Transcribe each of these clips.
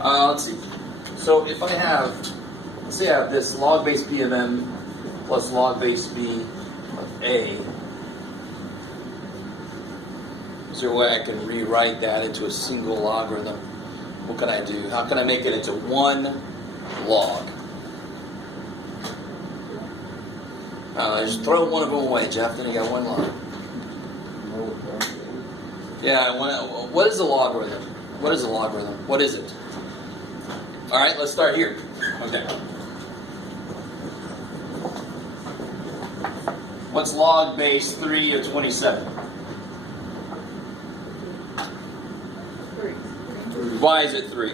Let's see. So if I have, let's say I have this log base b of m plus log base b of a. Is there a way I can rewrite that into a single logarithm? What can I do? How can I make it into one log? Just throw one of them away, Jeff. Then you got one log. Yeah. What is a logarithm? What is a logarithm? What is it? All right. Let's start here. Okay. What's log base 3 of 27? 3. Why is it 3?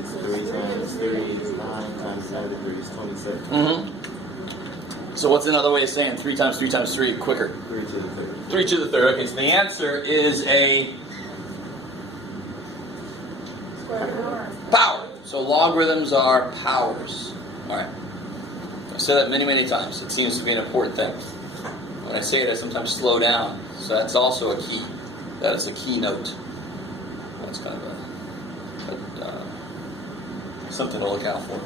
3 times 3 is 9 times 7 to 3 is 27. Mm-hmm. So what's another way of saying 3 times 3 times 3 quicker? 3 to the third. 3 to the third. Okay, so the answer is a power. So logarithms are powers. All right. I said that many, many times. It seems to be an important thing. When I say it, I sometimes slow down. So that's also a key. That is a keynote. That's kind of something to look out for.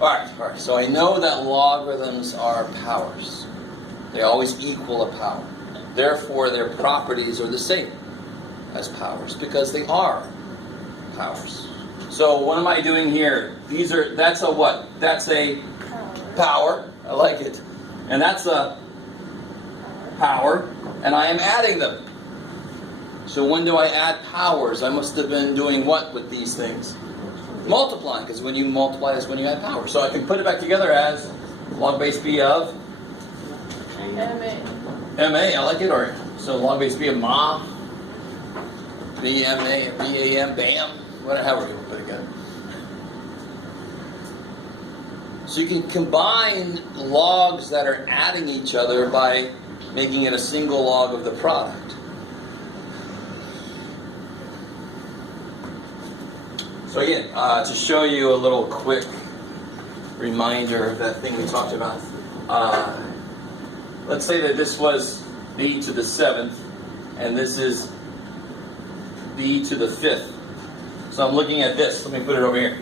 All right. So I know that logarithms are powers. They always equal a power. Therefore, their properties are the same as powers because they are powers. So what am I doing here? That's a what? That's a power. I like it. And that's a power. And I am adding them. So when do I add powers? I must have been doing what with these things? Multiplying, because when you multiply is when you add power. So I can put it back together as log base b of ma. I like it. Or so log base b of ma, bma, bam, bam, whatever you want to put it together. So you can combine logs that are adding each other by making it a single log of the product. So again, to show you a little quick reminder of that thing we talked about. Let's say that this was b to the 7th, and this is b to the 5th. So I'm looking at this. Let me put it over here.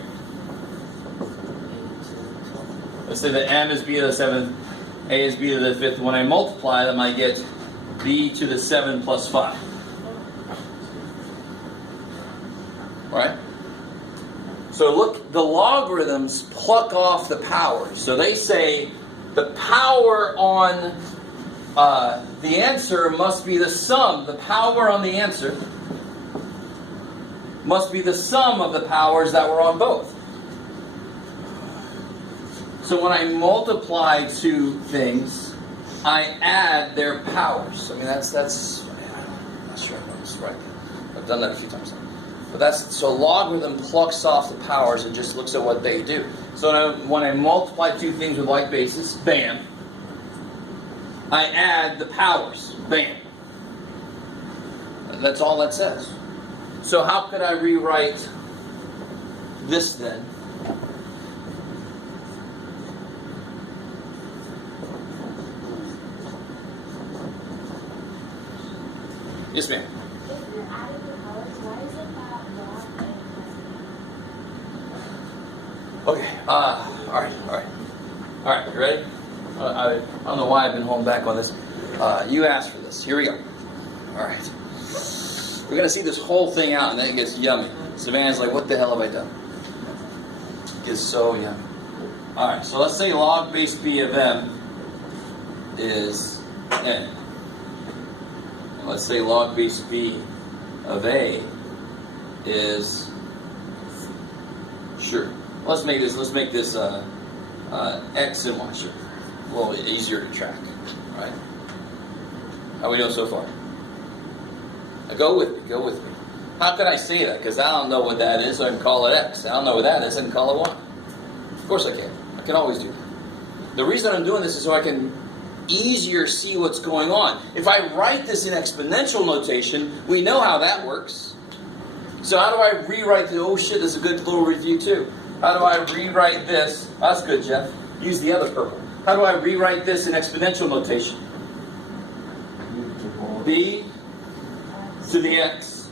Let's say that m is b to the 7th, a is b to the 5th. When I multiply them, I get b to the 7 plus 5. Right? So look, the logarithms pluck off the powers. So they say the power on the answer must be the sum. The power on the answer must be the sum of the powers that were on both. So when I multiply two things, I add their powers. I mean, that's I'm not sure I know this right. I've done that a few times now. But so logarithm plucks off the powers and just looks at what they do. So when I multiply two things with like bases, bam, I add the powers, bam. That's all that says. So how could I rewrite this then? Yes, ma'am. If you're adding the powers, why is it that log Okay. All right. You ready? I don't know why I've been holding back on this. You asked for this. Here we go. All right. We're gonna see this whole thing out, and then it gets yummy. Savannah's like, "What the hell have I done?" It gets so yummy. All right. So let's say log base b of m is n. And let's say log base b of a is sure. Let's make this x and y. Sure. A little easier to track, right? How are we doing so far? Go with me. How can I say that? Because I don't know what that is, so I can call it x. I don't know what that is, I can call it y. Of course I can. I can always do that. The reason I'm doing this is so I can easier see what's going on. If I write this in exponential notation, we know how that works. So how do I rewrite the, oh shit, this is a good little review too. How do I rewrite this? That's good, Jeff. Use the other purple. How do I rewrite this in exponential notation? B to the x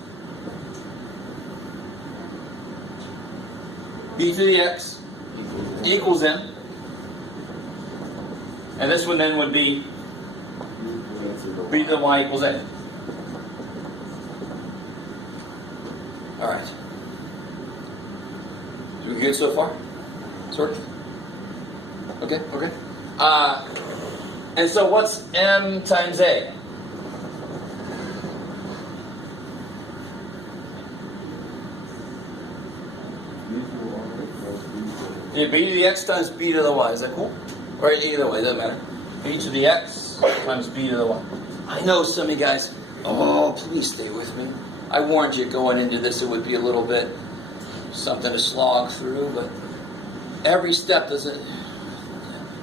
b to the x equals m. And this one then would be b to the y equals a. All right. We good so far? Sort of? Okay, okay. And so what's m times a? Yeah, b to the x times b to the y. Is that cool? Or either way, doesn't matter. B to the x times b to the y. I know some of you guys, oh, please stay with me. I warned you going into this it would be a little bit something to slog through, but every step doesn't...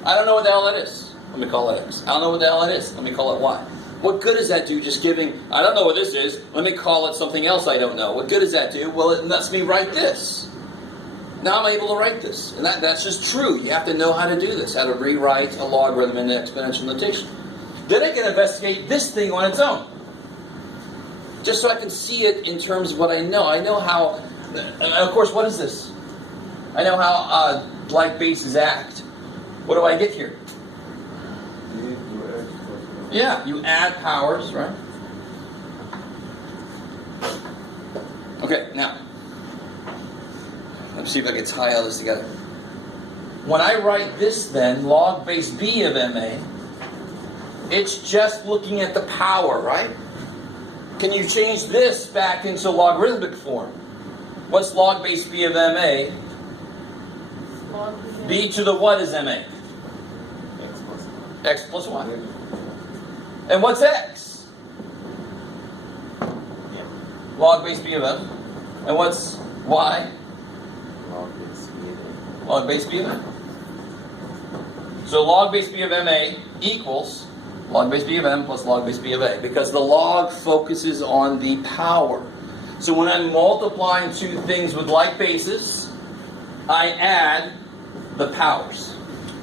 I don't know what the hell that is. Let me call it x. I don't know what the hell it is. Let me call it y. What good does that do just giving, I don't know what this is, let me call it something else I don't know. What good does that do? Well, it lets me write this. Now I'm able to write this. And that's just true. You have to know how to do this, how to rewrite a logarithm in exponential notation. Then I can investigate this thing on its own. Just so I can see it in terms of what I know. I know how, of course, what is this? I know how like bases act. What do I get here? Yeah, you add powers, right? Okay, now, let's see if I can tie all this together. When I write this then, log base b of ma, it's just looking at the power, right? Can you change this back into logarithmic form? What's log base b of ma? B to the what is ma? X plus 1. And what's x? Log base b of m. And what's y? Log base b of m. So log base b of ma equals log base b of m plus log base b of a, because the log focuses on the power. So when I'm multiplying two things with like bases, I add the powers.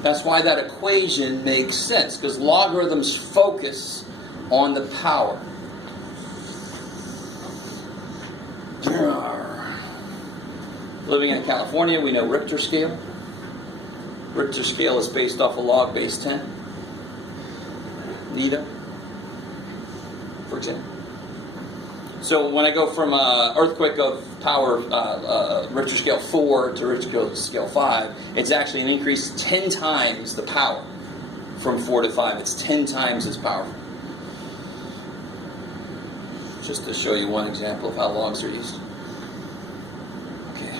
That's why that equation makes sense, because logarithms focus on the power. Living in California, we know Richter scale. Richter scale is based off of log base 10. Nita, for example. So when I go from earthquake of power Richter scale 4 to Richter scale 5, it's actually an increase 10 times the power from 4 to 5. It's 10 times as powerful. Just to show you one example of how logs are used. Okay,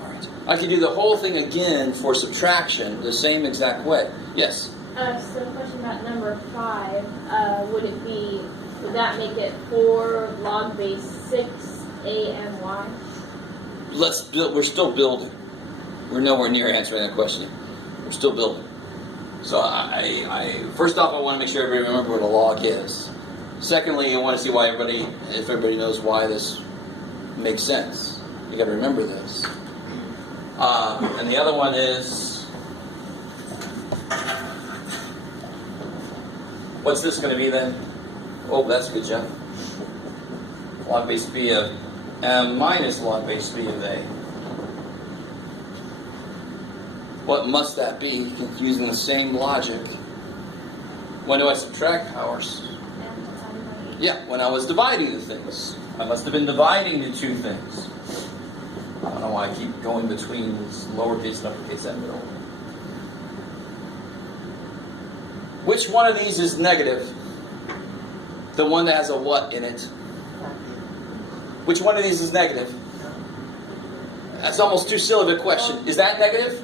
all right. I can do the whole thing again for subtraction the same exact way. Yes? So a question about number 5, would that make it 4 log base 6 a and y? We're still building. We're nowhere near answering that question. We're still building. So first off, I want to make sure everybody remembers what a log is. Secondly, I want to see why if everybody knows why this makes sense. You got to remember this. And the other one is, what's this going to be then? Oh, that's good, Jeff. Log base b of m minus log base b of a. What must that be? Using the same logic. When do I subtract powers? Yeah, when I was dividing the things. I must have been dividing the two things. I don't know why I keep going between lowercase and uppercase and middle. Which one of these is negative? The one that has a what in it? Which one of these is negative? That's almost too silly of a question. Is that negative?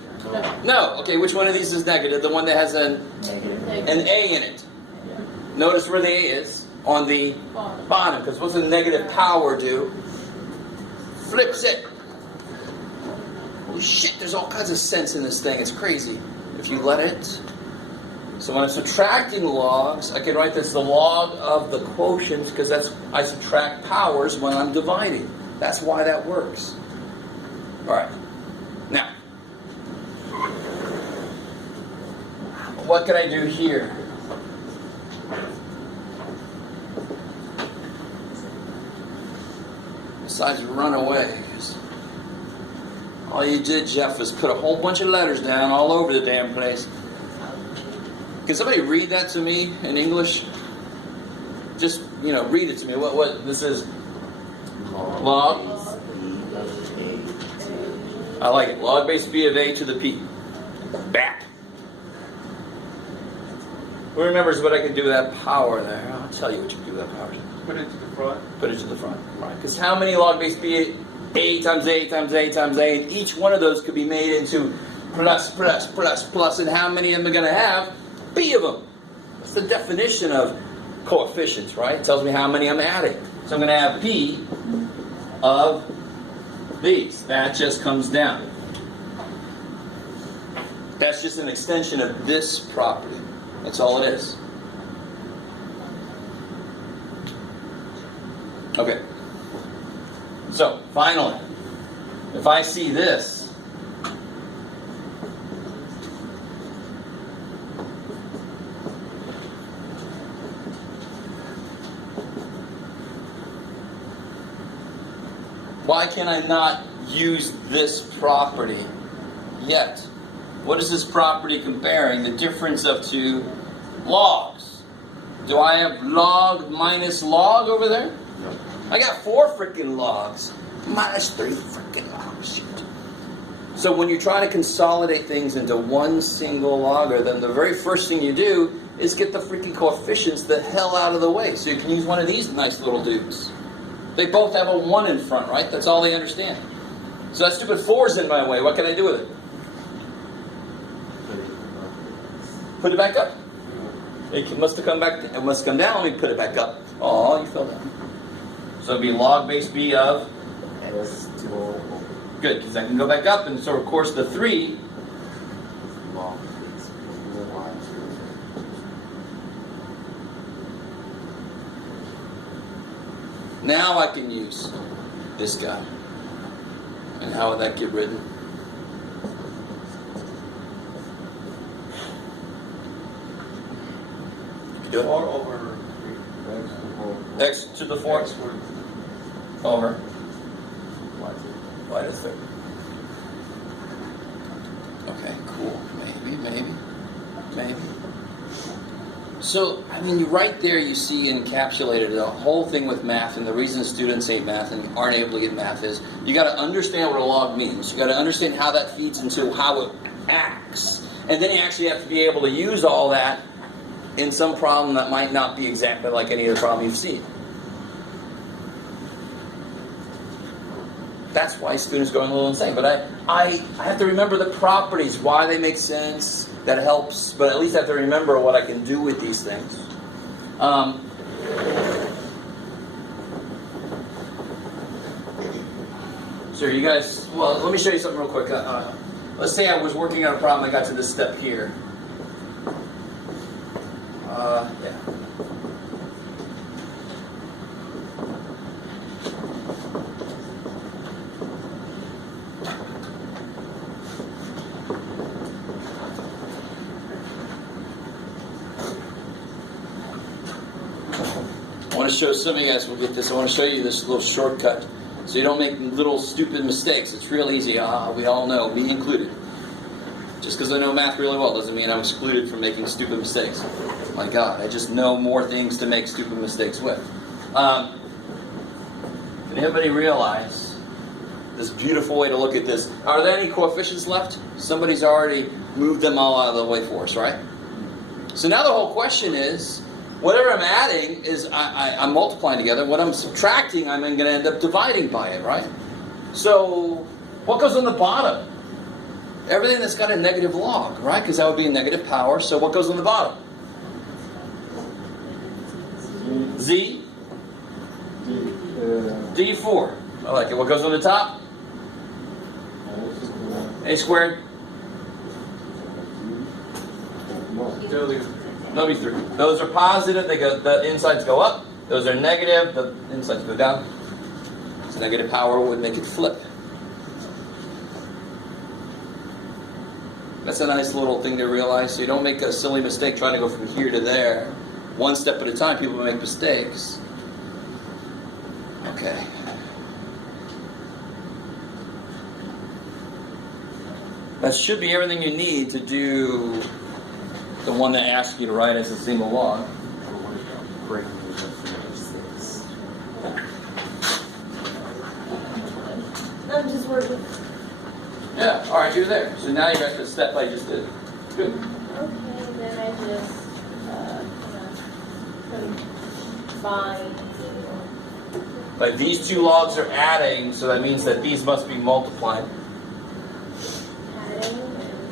No. Okay, which one of these is negative? The one that has an A in it. Notice where the A is. On the bottom. Because what's a negative power do? Flips it. Holy shit, there's all kinds of sense in this thing. It's crazy. If you let it. So when I'm subtracting logs, I can write this the log of the quotient, because I subtract powers when I'm dividing. That's why that works. Alright. Now, what can I do here? Besides run away. All you did, Jeff, was put a whole bunch of letters down all over the damn place. Can somebody read that to me in English? Just, read it to me. What this is? Log. I like it. Log base b of a to the p. Back. Who remembers what I can do with that power there? I'll tell you what you can do with that power. Put it to the front. Put it to the front. Right. Because how many log base b a times a times a times a, and each one of those could be made into plus, plus, plus, plus, and how many of them are going to have? B of them. That's the definition of coefficients, right? It tells me how many I'm adding. So I'm going to have p of these. That just comes down. That's just an extension of this property. That's all it is. Okay. So, finally, if I see this, why can I not use this property yet? What is this property comparing? The difference of two logs. Do I have log minus log over there? No. I got 4 freaking logs minus 3 freaking logs. Shoot. So when you try to consolidate things into one single logarithm, the very first thing you do is get the freaking coefficients the hell out of the way. So you can use one of these nice little dudes. They both have a 1 in front, right? That's all they understand. So that stupid 4's in my way. What can I do with it? Put it back up. It must have come back. It must come down. Let me put it back up. Oh, you fell down. So it'd be log base b of S2 good, because I can go back up, and so of course the 3 log base y. now I can use this guy. And how would that get written? You do it. 4 over X to the 4 X squared. over Y. y to the 3rd. Okay, cool. Maybe. So, I mean, right there you see encapsulated the whole thing with math, and the reason students hate math and aren't able to get math is you got to understand what a log means. You got to understand how that feeds into how it acts, and then you actually have to be able to use all that in some problem that might not be exactly like any other problem you've seen. That's why students are going a little insane. But I have to remember the properties, why they make sense. That helps, but at least I have to remember what I can do with these things. So you guys, well, let me show you something real quick. Let's say I was working on a problem, I got to this step here. Yeah. I want to show some of you guys will get this. I want to show you this little shortcut so you don't make little stupid mistakes. It's real easy. We all know, me included. Just because I know math really well doesn't mean I'm excluded from making stupid mistakes. My God, I just know more things to make stupid mistakes with. Can anybody realize this beautiful way to look at this? Are there any coefficients left? Somebody's already moved them all out of the way for us, right? So now the whole question is, whatever I'm adding is I'm multiplying together. What I'm subtracting, I'm going to end up dividing by it, right? So what goes on the bottom? Everything that's got a negative log, right? Because that would be a negative power. So what goes on the bottom? Z? D4. I like it. What goes on the top? A squared? W3. Those are positive, the insides go up. Those are negative, the insides go down. This negative power would make it flip. That's a nice little thing to realize, so you don't make a silly mistake trying to go from here to there. One step at a time, people make mistakes. Okay. That should be everything you need to do the one that asks you to write as a single log. What about breaking it up into 6? I'm just working. Yeah, all right, you're there. So now you're at the step I just did. Good. Okay, then I just combine. But these two logs are adding, so that means that these must be multiplied. Adding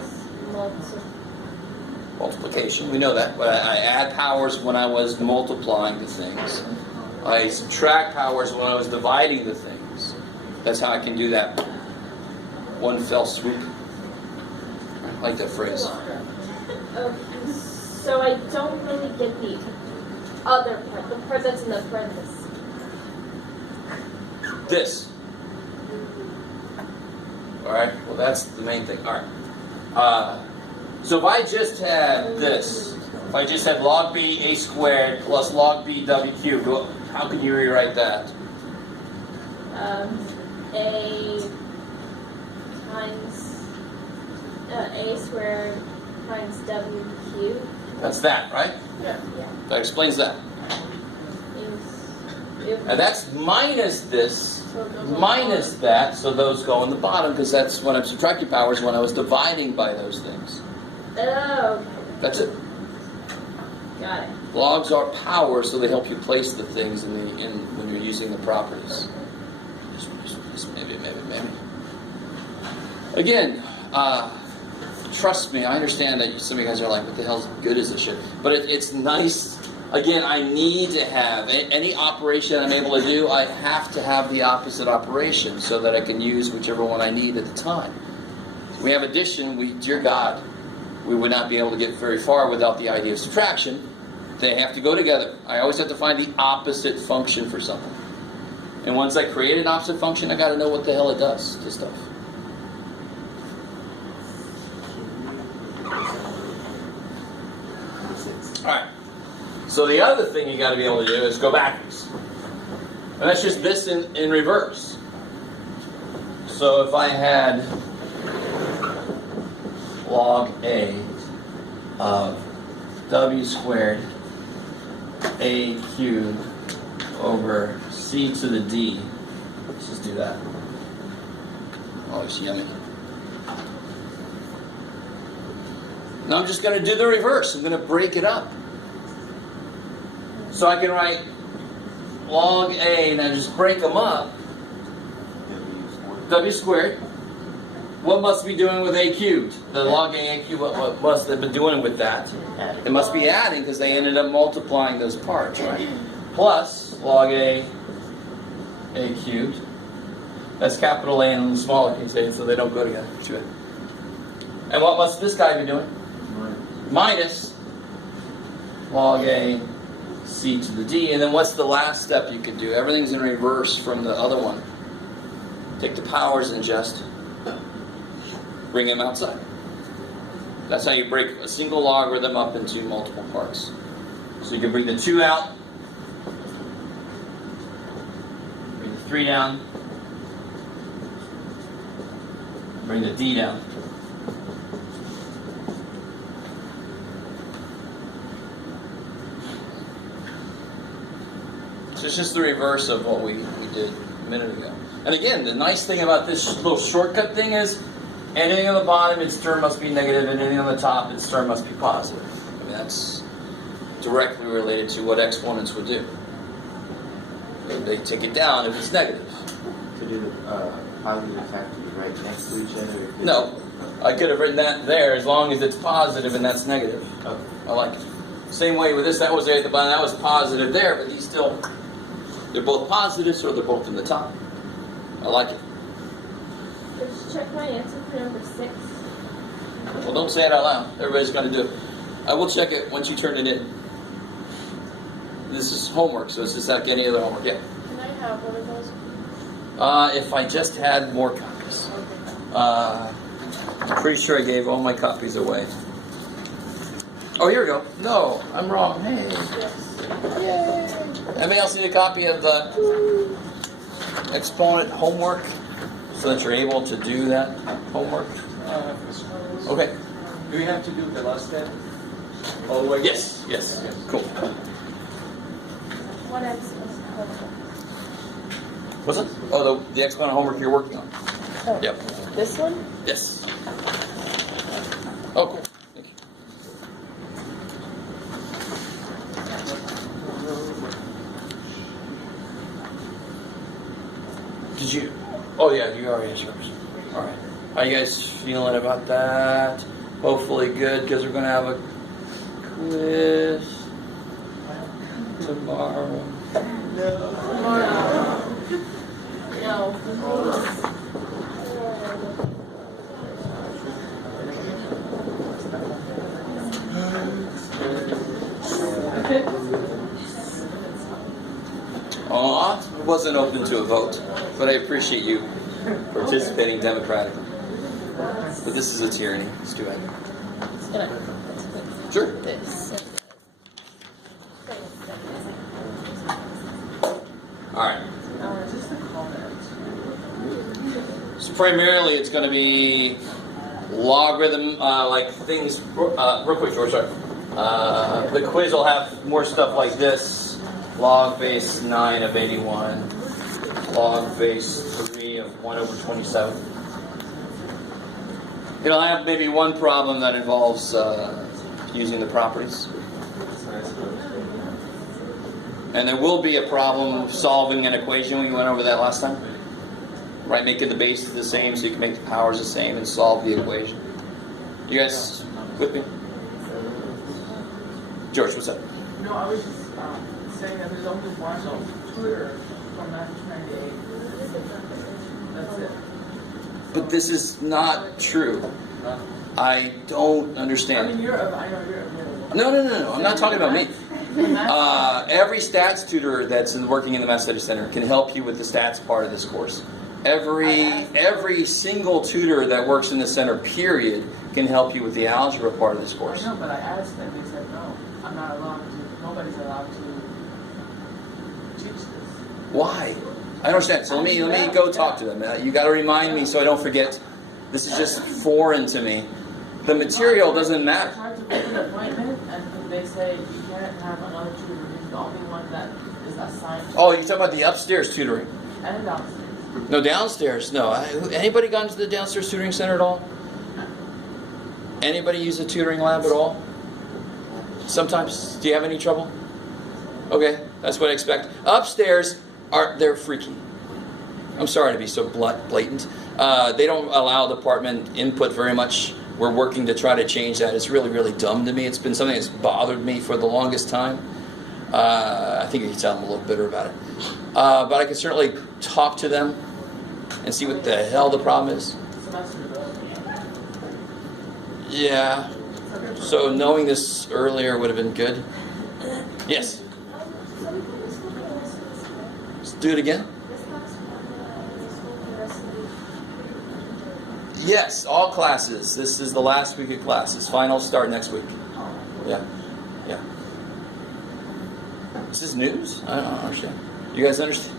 is Multiplication, we know that. But I add powers when I was multiplying the things. I subtract powers when I was dividing the things. That's how I can do that one fell swoop. I like that phrase. So I don't really get the other part, the part that's in the parentheses. This. Alright, well that's the main thing. Alright. So if I just had this, if I just had log b a squared plus log b w cubed, how could you rewrite that? A times a squared times w cubed. That's that, right? Yeah. That explains that. And that's minus this, minus that, so those go in the bottom, because that's when I'm subtracting powers when I was dividing by those things. Oh, That's it. got it. Logs are powers, so they help you place the things in when you're using the properties. Just maybe. Again, trust me, I understand that some of you guys are like, what the hell's good is this shit? But it's nice. Again, I need to have any operation I'm able to do, I have to have the opposite operation so that I can use whichever one I need at the time. We have addition, dear God, we would not be able to get very far without the idea of subtraction. They have to go together. I always have to find the opposite function for something. And once I create an opposite function, I got to know what the hell it does to stuff. Alright. So the other thing you got to be able to do is go backwards. And that's just this in reverse. So if I had log a of w squared a cubed over c to the d. Let's just do that. Oh, it's yummy. Now I'm just going to do the reverse. I'm going to break it up. So I can write log a, and I just break them up. W squared. What must be doing with a cubed? The log a cubed, what must have been doing with that? It must be adding, because they ended up multiplying those parts, right? Plus log a cubed. That's capital A and small a, so they don't go together. And what must this guy be doing? Minus log a c to the d. And then what's the last step you could do? Everything's in reverse from the other one. Take the powers and just bring them outside. That's how you break a single logarithm up into multiple parts. So you can bring the 2 out, bring the 3 down, bring the d down. So it's just the reverse of what we did a minute ago. And again, the nice thing about this little shortcut thing is anything on the bottom, its term must be negative, and anything on the top, its term must be positive. I mean, that's directly related to what exponents would do. They take it down if it's negative. Could the positives have to be right next to each other? No, I could have written that there as long as it's positive and that's negative. Oh. I like it. Same way with this, that was there at the bottom, that was positive there, but these still, they're both positive, so they're both in the top. I like it. Let's check my answer for number 6. Well, don't say it out loud. Everybody's going to do it. I will check it once you turn it in. This is homework, so it's just like any other homework. Yeah. Can I have one of those? If I just had more copies. I'm pretty sure I gave all my copies away. Oh, here we go. No, I'm wrong. Hey. Yay. Anybody else need a copy of the exponent homework so that you're able to do that homework? Okay. Do we have to do the last step? All the way? Yes. Cool. What else is What's it? Oh, the exponent homework you're working on. Oh. Yep. this one? Yes. Oh, cool. Thank you. Did you? Oh yeah, you already answered yours. All right. How you guys feeling about that? Hopefully good, because we're gonna have a quiz tomorrow. Tomorrow. No. Wasn't open to a vote, but I appreciate you participating democratically. But this is a tyranny. It's too bad. Sure. All right. So primarily, it's going to be logarithm, like things. Real quick, George. Sorry. The quiz will have more stuff like this. Log base 9 of 81. Log base 3 of 1 over 27. It'll have maybe one problem that involves using the properties. And there will be a problem solving an equation. We went over that last time. Right, making the bases the same so you can make the powers the same and solve the equation. You guys with me? George, what's up? No, I was just saying that there's only one tutor from 1998. That's it. But this is not true. I don't understand. I know you're available. No. I'm not talking about me. Every stats tutor that's working in the Math Study Center can help you with the stats part of this course. Every single tutor that works in the center, period, can help you with the algebra part of this course. I know, but I asked them. They said no. I'm not allowed to. Nobody's allowed to teach this. Why? I don't understand. So let me go talk to them. You got to remind me so I don't forget. This is just foreign to me. The material doesn't I matter. tried to book an appointment, and they say you can't have another tutor. He's the only one that is assigned. Oh, you're talking about the upstairs tutoring? And downstairs. No, downstairs. No. Anybody gone to the downstairs tutoring center at all? Anybody use a tutoring lab at all? Sometimes. Do you have any trouble? Okay, that's what I expect. Upstairs, they're freaky. I'm sorry to be so blatant. They don't allow department input very much. We're working to try to change that. It's really, really dumb to me. It's been something that's bothered me for the longest time. I think you can tell I'm a little bitter about it. But I can certainly talk to them and see what the hell the problem is. Yeah. So knowing this earlier would have been good. Yes. Let's do it again. Yes, all classes. This is the last week of classes. Finals start next week. Yeah. Is this news? I don't understand. You guys understand?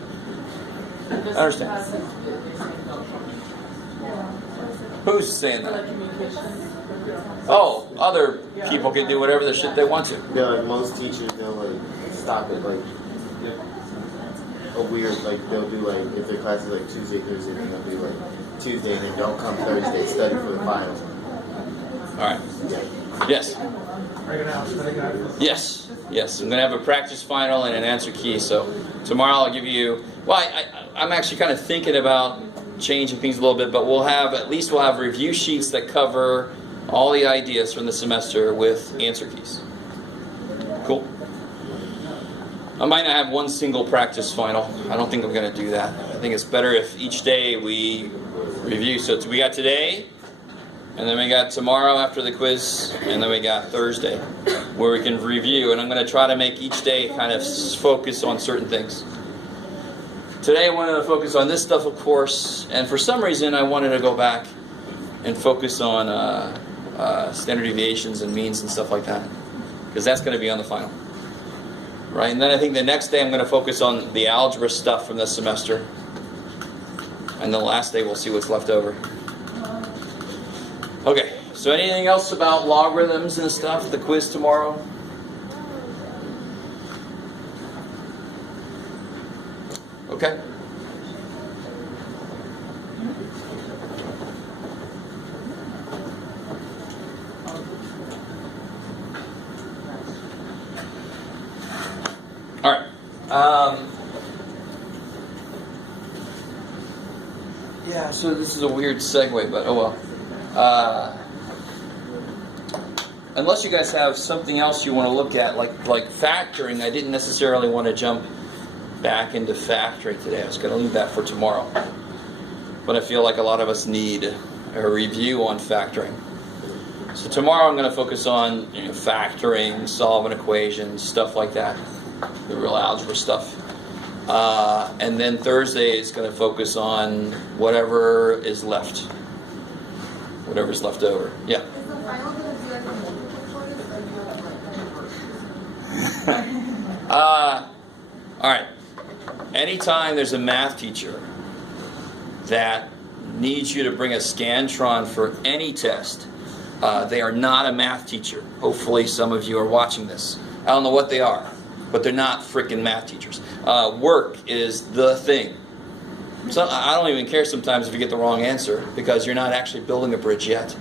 I understand. Who's saying that? Oh, other people can do whatever the shit they want to. Yeah, like most teachers, they'll like stop it like a weird, like they'll do like if their class is like Tuesday, Thursday, then they'll do like Tuesday and then don't come Thursday, study for the final. All right. Yes. Yes. I'm going to have a practice final and an answer key. So tomorrow I'll give you. Well, I'm actually kind of thinking about changing things a little bit, but we'll have review sheets that cover all the ideas from the semester with answer keys. Cool. I might not have one single practice final. I don't think I'm going to do that. I think it's better if each day we review. So we got today, and then we got tomorrow after the quiz, and then we got Thursday where we can review. And I'm going to try to make each day kind of focus on certain things. Today I wanted to focus on this stuff, of course, and for some reason I wanted to go back and focus on standard deviations and means and stuff like that, because that's going to be on the final. Right, and then I think the next day I'm going to focus on the algebra stuff from this semester. And the last day we'll see what's left over. Okay, so anything else about logarithms and stuff? The quiz tomorrow? Okay. All right. Yeah, so this is a weird segue, but oh well. Unless you guys have something else you want to look at, like factoring, I didn't necessarily want to jump back into factoring today. I was going to leave that for tomorrow. But I feel like a lot of us need a review on factoring. So tomorrow I'm going to focus on factoring, solving equations, stuff like that, the real algebra stuff. And then Thursday is going to focus on whatever is left. Whatever's left over. Yeah. Is the final going to be like a multiple choice or do you have like All right. Anytime there's a math teacher that needs you to bring a Scantron for any test, they are not a math teacher. Hopefully some of you are watching this. I don't know what they are, but they're not freaking math teachers. Work is the thing. So I don't even care sometimes if you get the wrong answer because you're not actually building a bridge yet.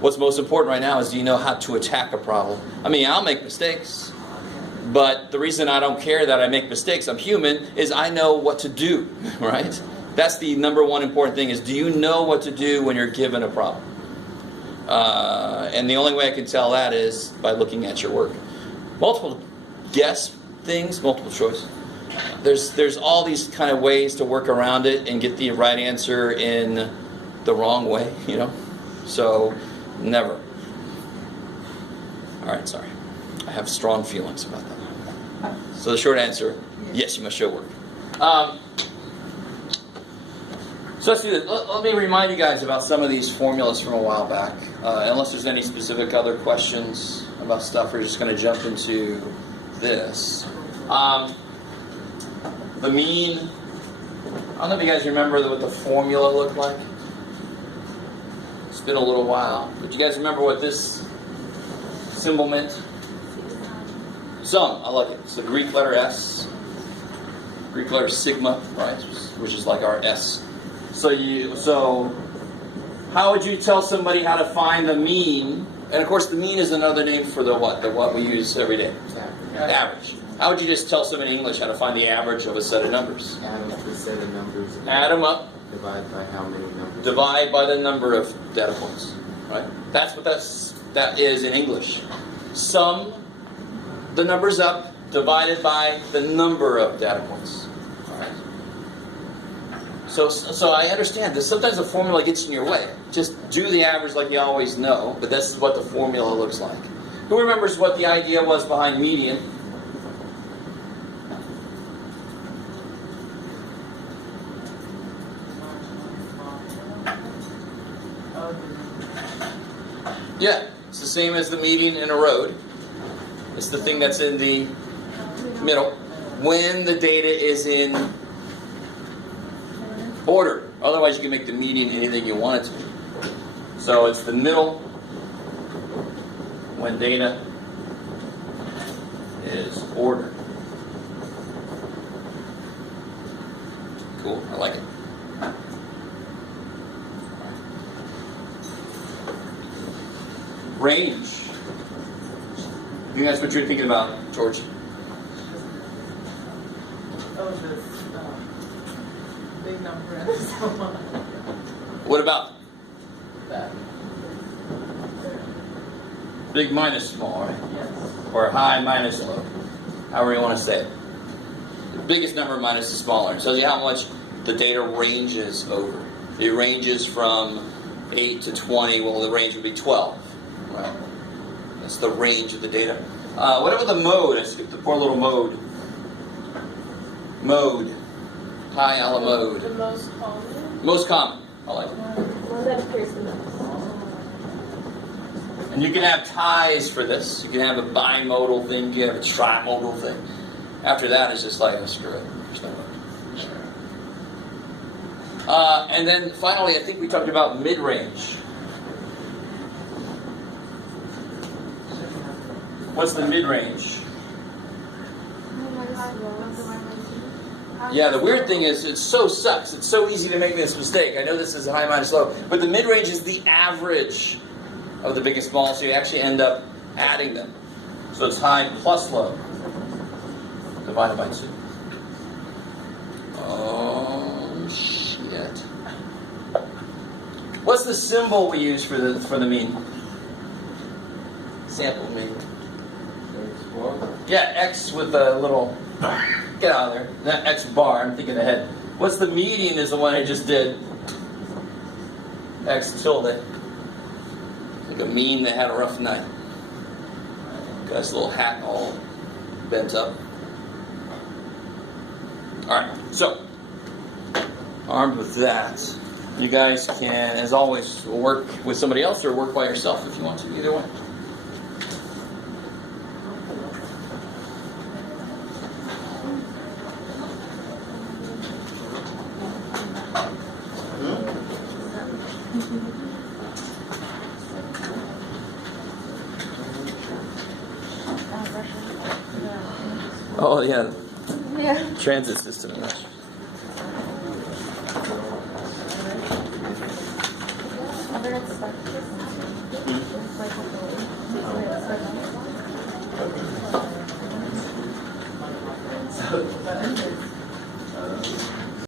What's most important right now is do you know how to attack a problem? I mean, I'll make mistakes. But the reason I don't care that I make mistakes, I'm human, is I know what to do, right? That's the number one important thing is do you know what to do when you're given a problem? And the only way I can tell that is by looking at your work. Multiple guess things, multiple choice. There's all these kind of ways to work around it and get the right answer in the wrong way, So, never. All right, sorry. I have strong feelings about that. So the short answer, yes, you must show work. So let's do this. Let me remind you guys about some of these formulas from a while back. Unless there's any specific other questions about stuff, we're just going to jump into this. The mean, I don't know if you guys remember what the formula looked like. It's been a little while. But you guys remember what this symbol meant? Sum, I like it. It's the Greek letter S. Greek letter sigma, right? Which is like our S. So how would you tell somebody how to find the mean? And of course the mean is another name for the what? The what we use every day. Average. How would you just tell someone in English how to find the average of a set of numbers? Add up the set of numbers. Add them up. Divide by how many numbers? Divide by the number of data points. Right? That's what that is in English. Sum the numbers up divided by the number of data points. All right. So I understand that sometimes the formula gets in your way. Just do the average like you always know, but this is what the formula looks like. Who remembers what the idea was behind median? Yeah, it's the same as the median in a road. It's the thing that's in the middle when the data is in order. Otherwise, you can make the median anything you want it to be. So it's the middle when data is ordered. Cool, I like it. Range. I think that's what you're thinking about, George. Oh, this big number and so on. What about That, big minus small, right? yes. Or high minus low, however you want to say it. The biggest number minus the smaller. It tells you how much the data ranges over. If it ranges from 8 to 20, well, the range would be 12. Well, that's the range of the data. Whatever the mode, I skipped the poor little mode. Mode. High a la The mode. most common. Most common. I like it. One that appears the most. And you can have ties for this. You can have a bimodal thing. You can have a trimodal thing. After that, it's just like, oh, screw it. There's no mode. And then finally, I think we talked about mid-range. What's the mid-range? Yeah, the weird thing is it so sucks. It's so easy to make this mistake. I know this is high minus low, but the mid-range is the average of the big and small, so you actually end up adding them. So it's high plus low divided by 2. Oh, shit. What's the symbol we use for the mean? Sample mean. Yeah, X with a little... Get out of there. Not X bar, I'm thinking ahead. What's the median is the one I just did. X tilde. Like a mean that had a rough night. Got his little hat all bent up. Alright, so armed with that, you guys can, as always, work with somebody else or work by yourself if you want to, either way. Oh yeah. Yeah. Transit system.